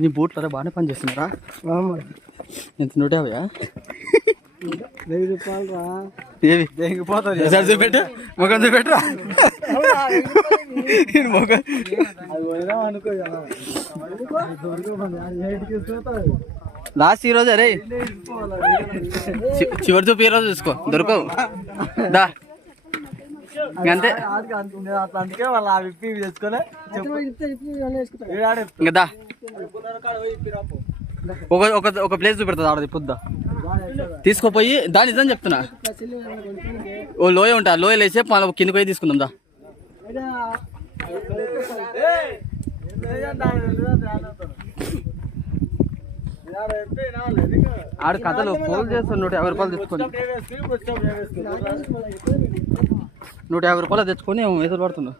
నీ బూట్లరా బాగానే పని చేస్తున్నారా? ఎంత 150? 1000 రూపాయలు రా. ఏవి చూపెట్టు, ముఖం చూపెట్టురా. ముఖం లాస్ట్ ఈరోజు అరే చివరి చూపు ఈరోజు చూసుకో, దొరకవు. దా అంతే అందుకే వాళ్ళు ఆ విప్పి చేసుకొని ఇంకా దా. ఒక ప్లేస్ చూపెడుతుంది ఆడది పొద్దు తీసుకోపోయి దాని నిజం చెప్తున్నా. ఓ లోయ ఉంటా, లోయలు వేసే మళ్ళీ కిందకి పోయి తీసుకుందాం. దా ఆడు కథలు ఫోన్ చేస్తాను. 150 రూపాయలు తెచ్చుకొని 150 రూపాయలు తెచ్చుకొని వెసులు పడుతున్నావు.